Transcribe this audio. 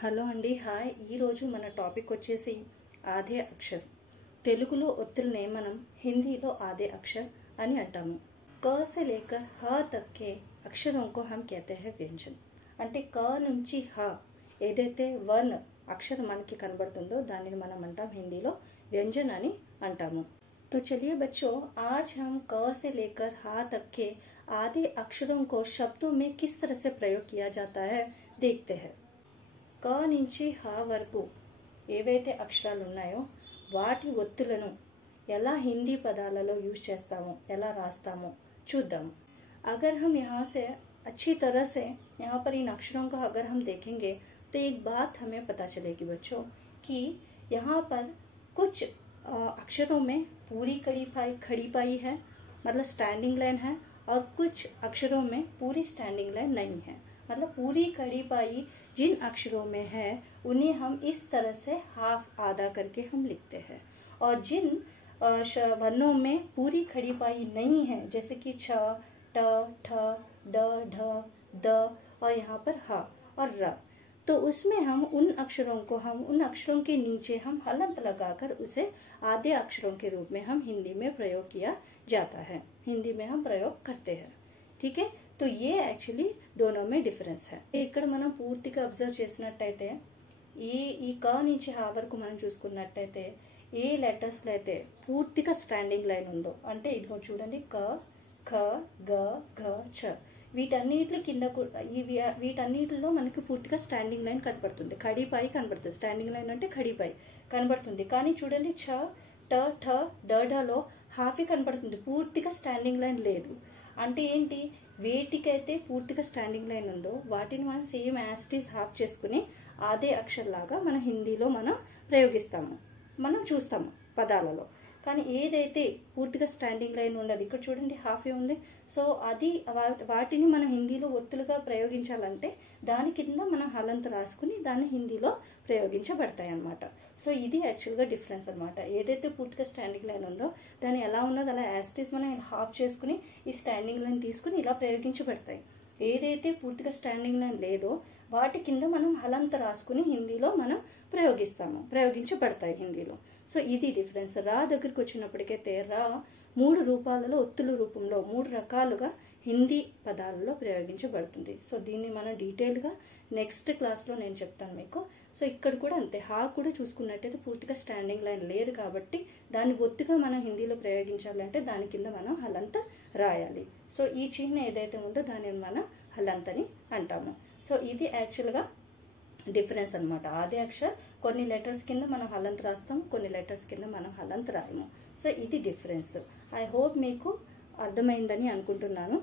Hello అండి, hi. ఈరోజు మన టాపిక్ వచ్చేసి ఆధే అక్షర్. తెలుగులో ఒత్తుల్నే మనం హిందీలో ఆధे अक्षर అని అంటాము. క से लेकर ह तक के అక్షरों को हम कहते हैं व्यंजन. అంటే క నుంచి హ ఏదైతే వన్ అక్షరం మనకి కనబడుతుందో దానిని మనం అంటాం హిందీలో व्यंजन అని అంటాము. तो चलिए बच्चों, आज हम क से लेकर ह तक के आधे अक्षरों को शब्दों में किस तरह से प्रयोग किया जाता है देखते हैं. క నుంచి హ వరకు ఏవైతే అక్షరాలు ఉన్నాయో వాటి ఒత్తులను ఎలా హిందీ పదాలలో యూజ్ చేస్తామో, ఎలా రాస్తామో చూద్దాం. अगर हम यहाँ से अच्छी तरह से यहाँ पर इन अक्षरों का अगर हम देखेंगे तो एक बात हमें पता चलेगी बच्चों कि यहाँ पर कुछ अक्षरों में पूरी खड़ी पाई है, मतलब स्टैंडिंग लाइन है, और कुछ अक्षरों में पूरी स्टैंडिंग लाइन नहीं है. मतलब पूरी खड़ी पाई जिन अक्षरों में है उन्हें हम इस तरह से हाफ आधा करके हम लिखते हैं, और जिन वर्णों में पूरी खड़ी पाई नहीं है जैसे कि छ, ट, ठ, ड, ढ, द और यहाँ पर ह और र, तो उसमें हम उन अक्षरों के नीचे हम हलंत लगाकर उसे आधे अक्षरों के रूप में हम हिंदी में प्रयोग किया जाता है, हिंदी में हम प्रयोग करते हैं. ठीक है, तो ये एक्चुअली दोनों में डिफरेंस है. ఇక్కడ మనం పూర్తిగా అబ్జర్వ్ చేసినట్టయితే ఈ క నుంచి హ వరకు మనం చూసుకున్నట్టయితే ఏ లెటర్స్ లో అయితే పూర్తిగా స్టాండింగ్ లైన్ ఉందో, అంటే ఇదిగో చూడండి క, ఖ, గ, ఘ, ఛ, వీటన్నిటి కింద వీటన్నిటిలో మనకి పూర్తిగా స్టాండింగ్ లైన్ కనబడుతుంది, ఖడీపాయి కనబడుతుంది. స్టాండింగ్ లైన్ అంటే ఖడీపాయి కనబడుతుంది. కానీ చూడండి ఛ, ట, ఠ, డ, ఢలో హాఫీ కనబడుతుంది, పూర్తిగా స్టాండింగ్ లైన్ లేదు. అంటే ఏంటి, వేటికైతే పూర్తిగా స్టాండింగ్ లైన్ ఉందో వాటిని మనం సేమ్ యాస్టీస్ హాఫ్ చేసుకుని ఆధే అక్షర్ లాగా మన హిందీలో మనం ప్రయోగిస్తాము, మనం చూస్తాము పదాలలో. కానీ ఏదైతే పూర్తిగా స్టాండింగ్ లైన్ ఉండదు, ఇక్కడ చూడండి హాఫే ఉంది, సో అది వాటిని మనం హిందీలో ఒత్తులుగా ప్రయోగించాలంటే దాని కింద మనం హలంత రాసుకుని దాన్ని హిందీలో ప్రయోగించబడతాయి అన్నమాట. సో ఇది యాక్చువల్గా డిఫరెన్స్ అనమాట. ఏదైతే పూర్తిగా స్టాండింగ్ లైన్ ఉందో దాన్ని ఎలా ఉన్నదో అలా యాస్టీస్ మనం హాఫ్ చేసుకుని ఈ స్టాండింగ్ లైన్ తీసుకుని ఇలా ప్రయోగించబడతాయి. ఏదైతే పూర్తిగా స్టాండింగ్ లైన్ లేదో వాటి కింద మనం హలంత రాసుకుని హిందీలో మనం ప్రయోగించబడతాయి హిందీలో. సో ఇది డిఫరెన్స్. రా దగ్గరికి వచ్చినప్పటికైతే రా 3 రూపాలలో ఒత్తుల రూపంలో 3 రకాలుగా హిందీ పదాలలో ప్రయోగించబడుతుంది. సో దీన్ని మనం డీటెయిల్గా నెక్స్ట్ క్లాస్లో నేను చెప్తాను మీకు. సో ఇక్కడ కూడా అంతే, హా కూడా చూసుకున్నట్టయితే పూర్తిగా స్టాండింగ్ లైన్ లేదు కాబట్టి దాన్ని ఒత్తుగా మనం హిందీలో ప్రయోగించాలంటే దాని కింద మనం హలంత రాయాలి. సో ఈ చిహ్న ఏదైతే ఉందో దానిని మనం హలంతని అంటాము. సో ఇది యాక్చువల్గా డిఫరెన్స్ అనమాట. ఆధే అక్షర్ కొన్ని లెటర్స్ కింద మనం హలంత్ రాస్తాము, కొన్ని లెటర్స్ కింద మనం హలంత్ రాయము. సో ఇది డిఫరెన్స్. ఐ హోప్ మీకు అర్థమైందని అనుకుంటున్నాను.